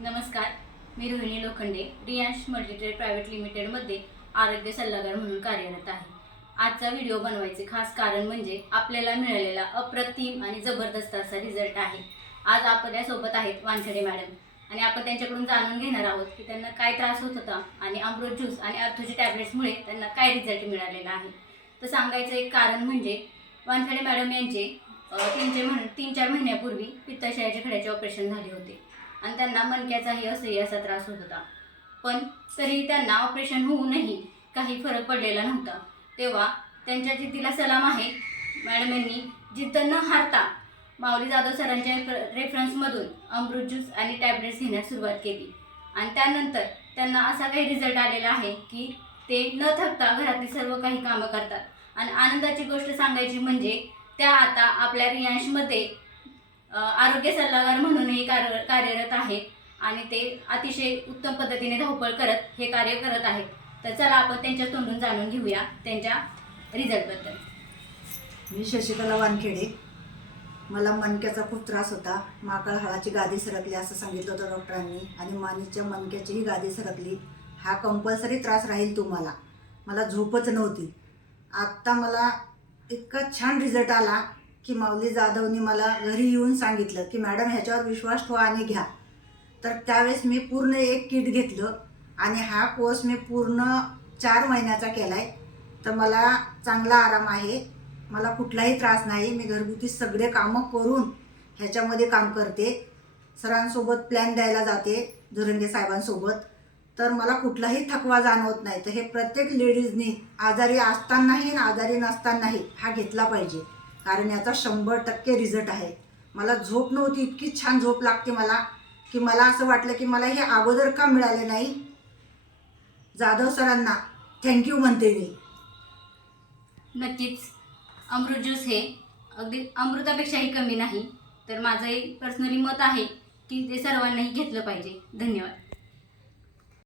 नमस्कार, मी Rohini Lokhande Riyansh multitrade private लिमिटेडमध्ये आरोग्य सल्लागार म्हणून कार्यरत आहे। आजचा व्हिडिओ बनवायचे खास कारण म्हणजे आपल्याला मिळालेला अप्रतिम आणि जबरदस्त असा रिझल्ट आहे। आज आपल्यासोबत आहेत वानखेडे मॅडम आणि आपण त्यांच्याकडून जाणून घेणार आहोत की त्यांना काय त्रास होत होता आणि अमृत ज्यूस आणि अर्थोची टॅब्लेट्समुळे त्यांना काय रिझल्ट मिळालेला आहे। तर सांगायचं एक कारण म्हणजे वानखेडे मॅडम यांचे 3-4 महिन्यापूर्वी पित्ताशयाच्या खड्याचे ऑपरेशन झाले होते आणि त्यांना मणक्याचाही असह्य असा त्रास होत होता। पण तरी त्यांना ऑपरेशन होऊनही काही फरक पडलेला नव्हता। तेव्हा त्यांच्या जिद्दीला सलाम आहे। मॅडम यांनी जिद्द न हारता माऊली जाधव सरांच्या रेफरन्समधून अमृत ज्यूस आणि टॅब्लेट्स घेण्यास सुरुवात केली आणि त्यानंतर त्यांना असा काही रिझल्ट आलेला आहे की ते न थकता घरातली सर्व काही कामं करतात। आणि आनंदाची गोष्ट सांगायची म्हणजे त्या आता आपल्या रियांशमध्ये आरोग्य सल्लागार म्हणूनही कार्यरत आहेत आणि ते अतिशय उत्तम पद्धतीने धावपळ करत हे कार्य करत आहेत। तर चला आपण त्यांच्या तोंडून जाणून घेऊया त्यांच्या रिझल्टबद्दल। मी शशिकला वानखेडे। मला मणक्याचा खूप त्रास होता। माकळ हाडाची गादी सरकली असं सांगितलं होतं डॉक्टरांनी आणि मानेच्या मणक्याचीही गादी सरकली। हा कंपल्सरी त्रास राहील तुम्हाला। मला झोपच नव्हती। आत्ता मला इतका छान रिझल्ट आला की माऊली जाधवनी मला घरी येऊन सांगितलं की मॅडम ह्याच्यावर विश्वास ठेवा आणि घ्या। तर त्यावेळेस मी पूर्ण एक किट घेतलं आणि हा कोर्स मी पूर्ण 4 महिन्याचा केला आहे। तर मला चांगला आराम आहे। मला कुठलाही त्रास नाही। मी घरगुती सगळे कामं करून ह्याच्यामध्ये काम करते। सरांसोबत प्लॅन द्यायला जाते, धुरंगे साहेबांसोबत। तर मला कुठलाही थकवा जाणवत नाही। तर हे प्रत्येक लेडीजनी आजारी असतानाही आणि आजारी नसतानाही हा घेतला पाहिजे, कारण याचा 100% रिझल्ट आहे। मला झोप नव्हती, इतकी छान झोप लागते मला की मला असं वाटलं की मला हे अगोदर का मिळाले नाही। जाधव सरांना थँक्यू म्हणते मी। नक्कीच अमृत ज्यूस हे अगदी अमृतापेक्षाही कमी नाही। तर माझंही पर्सनली मत आहे की ते सर्वांनाही घेतलं पाहिजे। धन्यवाद।